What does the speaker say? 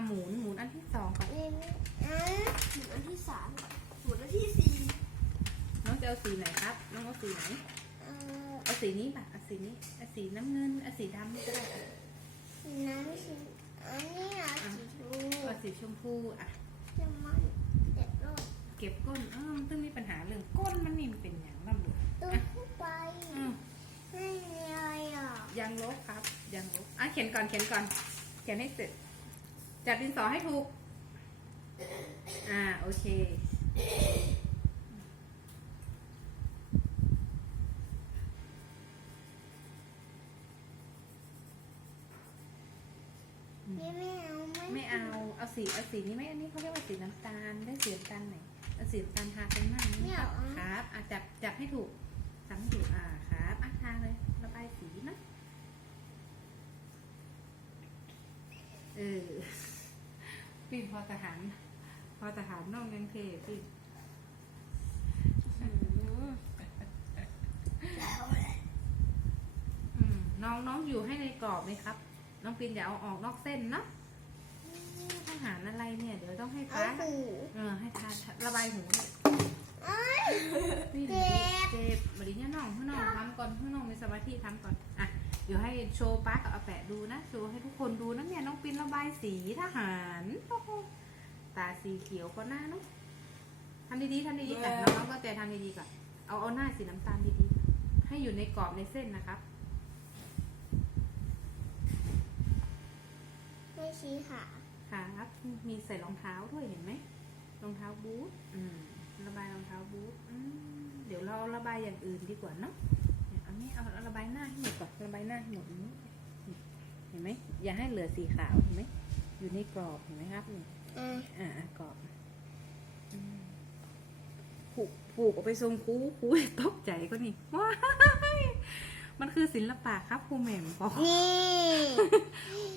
เอาหมุนหมุนอันที่สองก่อนนี่นี่อะหมุนอันที่สามก่อนหมุนอันที่สี่น้องจะเอาสีไหนครับ น้องเอาสีไหน เอ่อเอาสีนี้ป่ะเอาสีนี้เอาสีน้ำเงินเอาสีดำนี่ก็ได้อะน้ำสีอันนี้อะสีชมพูเอาสีชมพูอะ จะมันเด็ดรดเก็บก้นอ้าวมันต้องมีปัญหาเรื่องก้นมันนี่มันเป็นอย่างลำบากตัวเข้าไปอืมไม่มีอะไรอะยางลบครับยางลบอะเขียนก่อนเขียนก่อนเขียนให้เสร็จ จับดินสอให้ถูก อ่า โอเคพี่ไม่เอาไม่เอา เอาสี เอาสีนี้ไหมอันนี้เขาเรียกว่าสีน้ำตาล ได้สีน้ำตาลไหนเอาสีน้ำตาลทาตรงหน้านี่ครับ ครับอะจับ จับให้ถูกจับให้ถูก อ่า ครับอะทาเลย ระบายสีนะ เออ ปีนพอทหาร พอทหารน้องยังเทปีนอืมอืมน้องน้องอยู่ให้ในกรอบไหมครับ น้องปีนอย่าเอาออกนอกเส้นเนาะทหารอะไรเนี่ย เดี๋ยวต้องให้เอาฟ้าหูเออให้ทาระบายหูด้วยเอ้ยนี่เจ็บเจ็บมาดิเนี่ยน้องให้น้องทำก่อนให้น้องมีสมาธิทำก่อนอะเดี๋ยวให้โชว์ป้ากับอาแปะดูนะ โชว์ให้ทุกคนดูนะเนี่ยน้องปินระบายสีทหารโอ้โหตาสีเขียวก็หน้าเนาะทำดีๆทำดีๆแต่น้องๆก็ใจทำดีๆก่อนเอาเอาหน้าสีน้ำตาลดีๆ ให้อยู่ในกรอบในเส้นนะครับไม่ชี้ขาครับมีใส่รองเท้าด้วยเห็นไหมรองเท้าบูทอืมระบายรองเท้าบูทอืมเดี๋ยวเราระบายอย่างอื่นดีกว่าเนาะ หน้าให้หมดนี้เห็นไหมอย่าให้เหลือสีขาวเห็นไหมอยู่ในกรอบเห็นไหมครับนี่อะอ่าอ่ากรอบอืมผูกผูกออกไปทรงคูคูตกใจก็นี่ว้ายมันคือศิลปะครับครูแหม่มบอกนี่